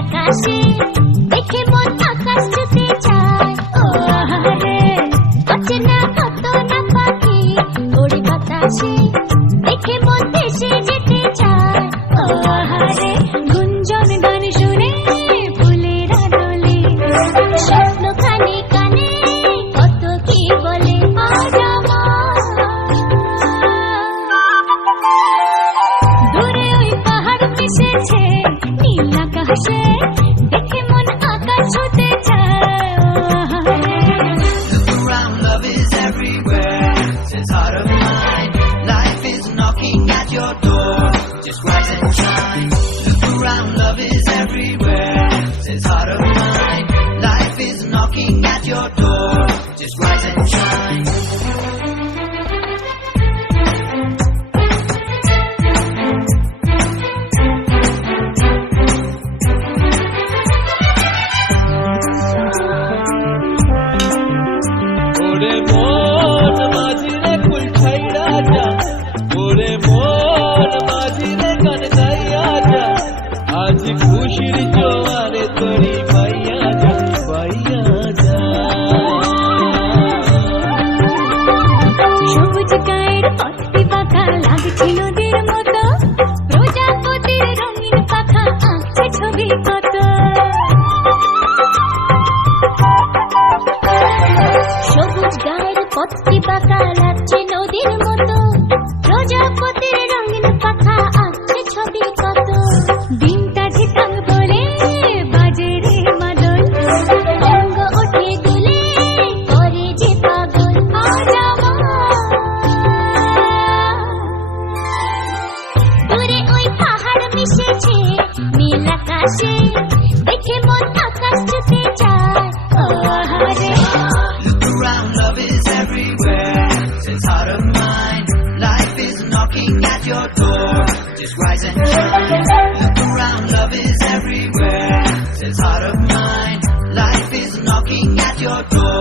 আকাশে দেখে মন আকাশ ছুতে চায়। ও আহারে অচেনা কত না পাখি ওড়ে বাতাসে দেখে মন ভেসে যেতে চায়। ও আহারে গুঞ্জন গান শুনে ফুলের আদলে স্বপ্ন খানে কানে কত কি বলে। আজ দূরে ওই পাহাড় মিশেছে নীল আকাশে দেখে মন আকাশ ছুতে চায়। Look around, love is everywhere. Says heart of mine, life is knocking at your door. Just rise and shine. Look around, love is everywhere. Says heart of mine, life is knocking at your door. Just rise and shine. ওরে মন মাঝিরে ফুল ছাইরা যা, ওরে মন মাঝিরে গান গাইয়া যা, আজ খুশির জোয়ারে তোরি বাইয়া যা, বাইয়া যা। সবুজ গায়ের পথটি বাঁকা লাগছে নদীর মতো, প্রজাপতির রঙিন পাখা আঁকছে ছবি কত। সবুজ গায়ের পথটি বাঁকা লাগছে নদীর মতো, প্রজাপতির রঙিন পাখা আঁকছে ছবি কত। দিনটা ঝিকাং বলে বাজে রে মাদল, অঙ্গ ওঠে দুলে করে যে পাগল। আজ দূরে ওই পাহাড় মিশেছে নীল আকাশে দেখে মন আকাশ ছুতে চায়। ও আহারে Look around, love is everywhere. Says heart of mine, life is knocking at your door. Just rise and shine. Look around, love is everywhere. Says heart of mine, life is knocking at your door.